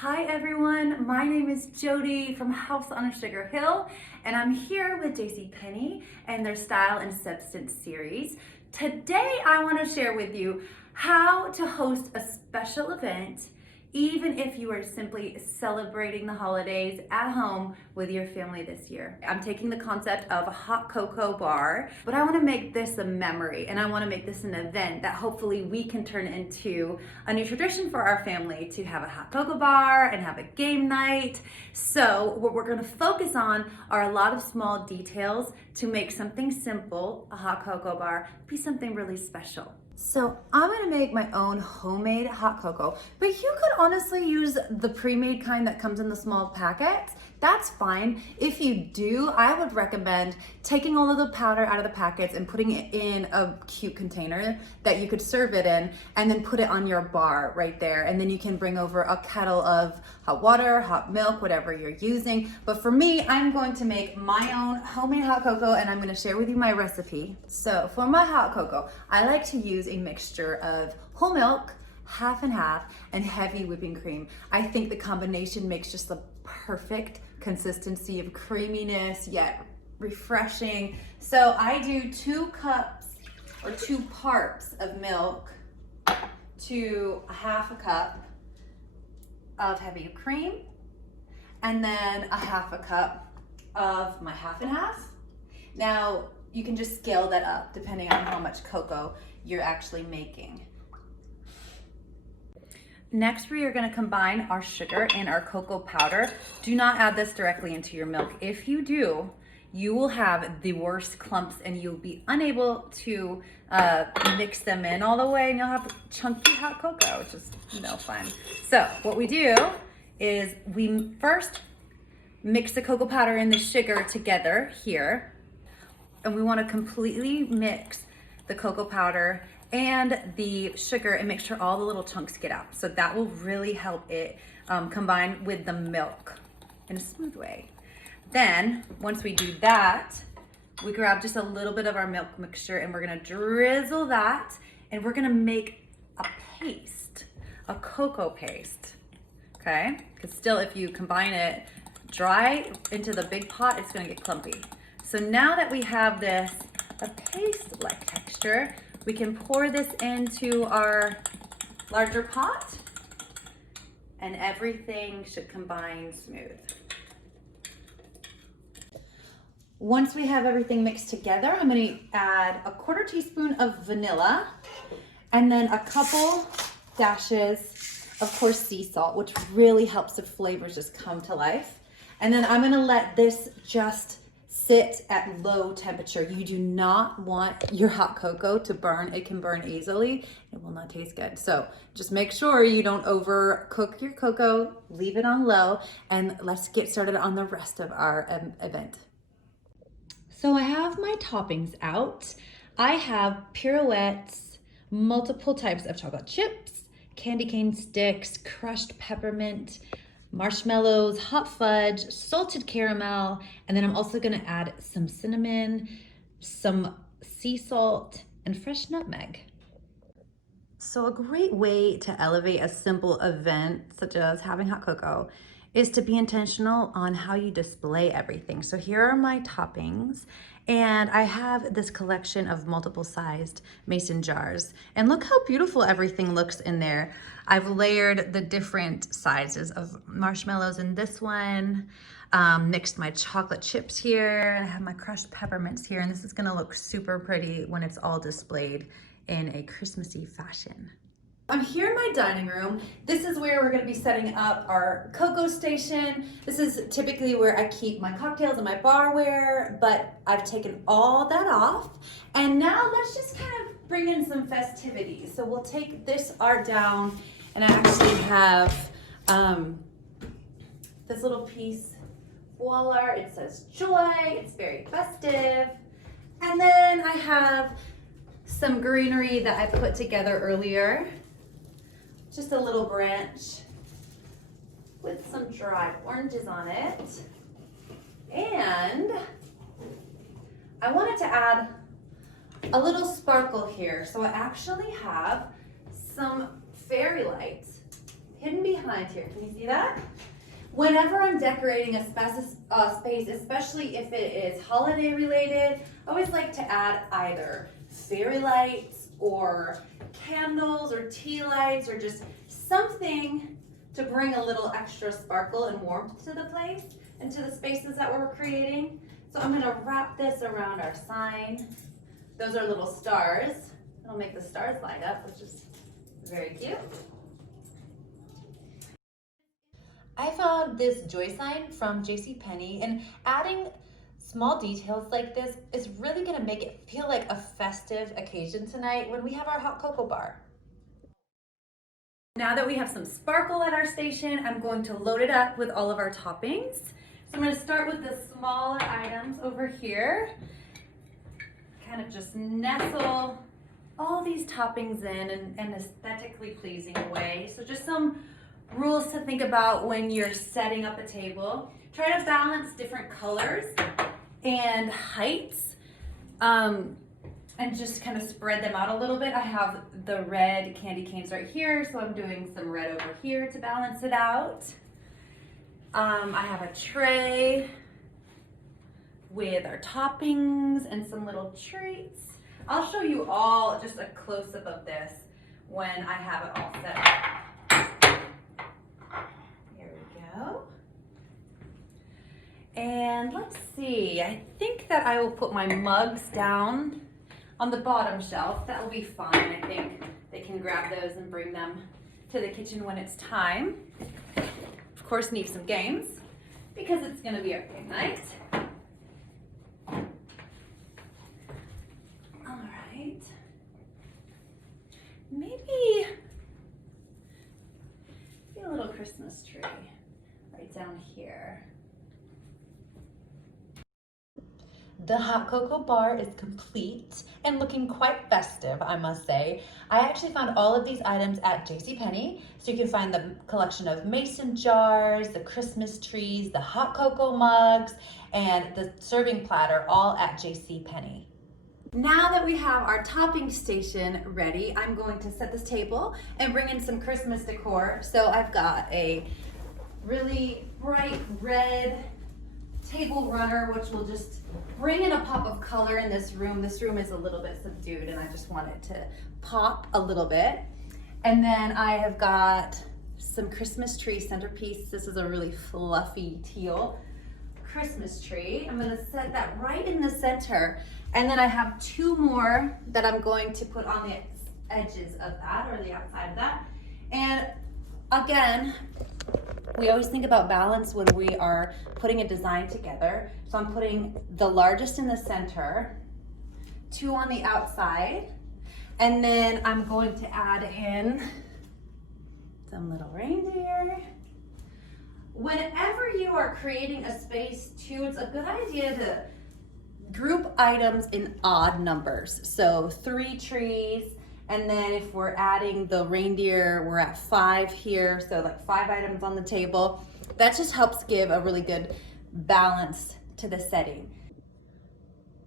Hi everyone, my name is Jodi from House on Sugar Hill, and I'm here with JCPenney and their Style and Substance series. Today I want to share with you how to host a special event even if you are simply celebrating the holidays at home with your family this year. I'm taking the concept of a hot cocoa bar, but I want to make this a memory and I want to make this an event that hopefully we can turn into a new tradition for our family to have a hot cocoa bar and have a game night. So what we're going to focus on are a lot of small details to make something simple, a hot cocoa bar, be something really special. So I'm gonna make my own homemade hot cocoa, but you could honestly use the pre-made kind that comes in the small packets. That's fine. If you do, I would recommend taking all of the powder out of the packets and putting it in a cute container that you could serve it in, and then put it on your bar right there. And then you can bring over a kettle of hot water, hot milk, whatever you're using. But for me, I'm going to make my own homemade hot cocoa, and I'm gonna share with you my recipe. So for my hot cocoa, I like to use a mixture of whole milk, half and half, and heavy whipping cream. I think the combination makes just the perfect consistency of creaminess yet refreshing. So I do 2 cups or 2 parts of milk to a half a cup of heavy cream, and then a half a cup of my half and half. Now you can just scale that up depending on how much cocoa you're actually making. Next, we are going to combine our sugar and our cocoa powder. Do not add this directly into your milk. If you do, you will have the worst clumps and you'll be unable to mix them in all the way, and you'll have chunky hot cocoa, which is no fun. So what we do is we first mix the cocoa powder and the sugar together here, and we want to completely mix the cocoa powder and the sugar and make sure all the little chunks get out. So that will really help it combine with the milk in a smooth way. Then once we do that, we grab just a little bit of our milk mixture and we're gonna drizzle that, and we're gonna make a paste, a cocoa paste, okay? Because still, if you combine it dry into the big pot, it's gonna get clumpy. So now that we have this, a paste-like texture, we can pour this into our larger pot and everything should combine smooth. Once we have everything mixed together, I'm gonna add a 1/4 teaspoon of vanilla and then a couple dashes of course sea salt, which really helps the flavors just come to life. And then I'm gonna let this just sit at low temperature. You do not want your hot cocoa to burn. It can burn easily. It will not taste good. So just make sure you don't overcook your cocoa. Leave it on low, and let's get started on the rest of our event. So I have my toppings out. I have pirouettes, multiple types of chocolate chips, candy cane sticks, crushed peppermint, marshmallows, hot fudge, salted caramel, and then I'm also gonna add some cinnamon, some sea salt, and fresh nutmeg. So a great way to elevate a simple event, such as having hot cocoa, is to be intentional on how you display everything. So here are my toppings, and I have this collection of multiple sized mason jars. And look how beautiful everything looks in there. I've layered the different sizes of marshmallows in this one, mixed my chocolate chips here, I have my crushed peppermints here, and this is gonna look super pretty when it's all displayed in a Christmassy fashion. I'm here in my dining room. This is where we're gonna be setting up our cocoa station. This is typically where I keep my cocktails and my barware, but I've taken all that off. And now let's just kind of bring in some festivities. So we'll take this art down, and I actually have this little piece, voila, it says joy, it's very festive. And then I have some greenery that I put together earlier. Just a little branch with some dried oranges on it. And I wanted to add a little sparkle here. So I actually have some fairy lights hidden behind here. Can you see that? Whenever I'm decorating a space, especially if it is holiday related, I always like to add either fairy lights or candles or tea lights or just something to bring a little extra sparkle and warmth to the place and to the spaces that we're creating. So I'm gonna wrap this around our sign. Those are little stars. It'll make the stars light up, which is very cute. I found this joy sign from JCPenney, and adding small details like this is really gonna make it feel like a festive occasion tonight when we have our hot cocoa bar. Now that we have some sparkle at our station, I'm going to load it up with all of our toppings. So I'm gonna start with the smaller items over here. Kind of just nestle all these toppings in an aesthetically pleasing way. So just some rules to think about when you're setting up a table. Try to balance different colors and heights and just kind of spread them out a little bit. I have the red candy canes right here, so I'm doing some red over here to balance it out. I have a tray with our toppings and some little treats. I'll show you all just a close-up of this when I have it all set up. Here we go. And let's see, I think that I will put my mugs down on the bottom shelf. That will be fine. I think they can grab those and bring them to the kitchen when it's time. Of course, need some games because it's gonna be our game night. All right. Maybe a little Christmas tree right down here. The hot cocoa bar is complete and looking quite festive, I must say. I actually found all of these items at JCPenney, so you can find the collection of mason jars, the Christmas trees, the hot cocoa mugs, and the serving platter, all at JCPenney. Now that we have our topping station ready, I'm going to set this table and bring in some Christmas decor. So I've got a really bright red table runner, which will just bring in a pop of color in this room. This room is a little bit subdued and I just want it to pop a little bit. And then I have got some Christmas tree centerpiece. This is a really fluffy teal Christmas tree. I'm gonna set that right in the center. And then I have two more that I'm going to put on the edges of that, or the outside of that. And again, we always think about balance when we are putting a design together. So I'm putting the largest in the center, two on the outside, and then I'm going to add in some little reindeer. Whenever you are creating a space too, it's a good idea to group items in odd numbers. So 3 trees, and then if we're adding the reindeer, we're at 5 here, so like 5 items on the table. That just helps give a really good balance to the setting.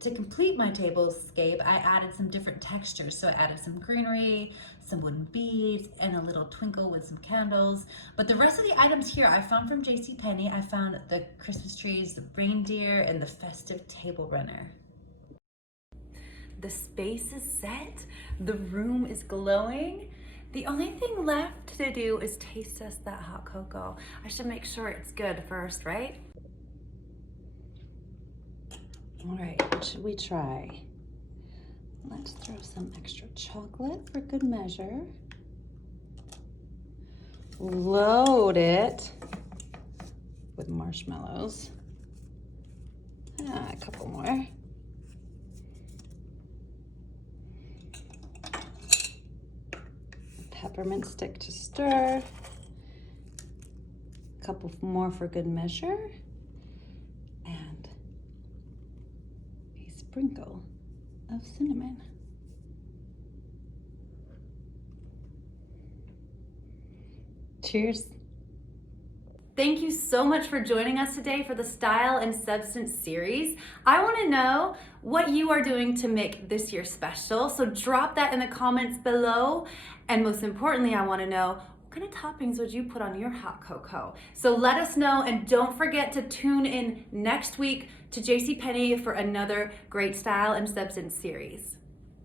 To complete my tablescape, I added some different textures. So I added some greenery, some wooden beads, and a little twinkle with some candles. But the rest of the items here I found from JCPenney. I found the Christmas trees, the reindeer, and the festive table runner. The space is set, the room is glowing. The only thing left to do is taste test that hot cocoa. I should make sure it's good first, right? All right, what should we try? Let's throw some extra chocolate for good measure. Load it with marshmallows. A couple more. Peppermint stick to stir. A couple more for good measure. And a sprinkle of cinnamon. Cheers. Thank you so much for joining us today for the Style and Substance series. I want to know what you are doing to make this year special, so drop that in the comments below. And most importantly, I want to know, what kind of toppings would you put on your hot cocoa? So let us know, and don't forget to tune in next week to JCPenney for another great style and substance series.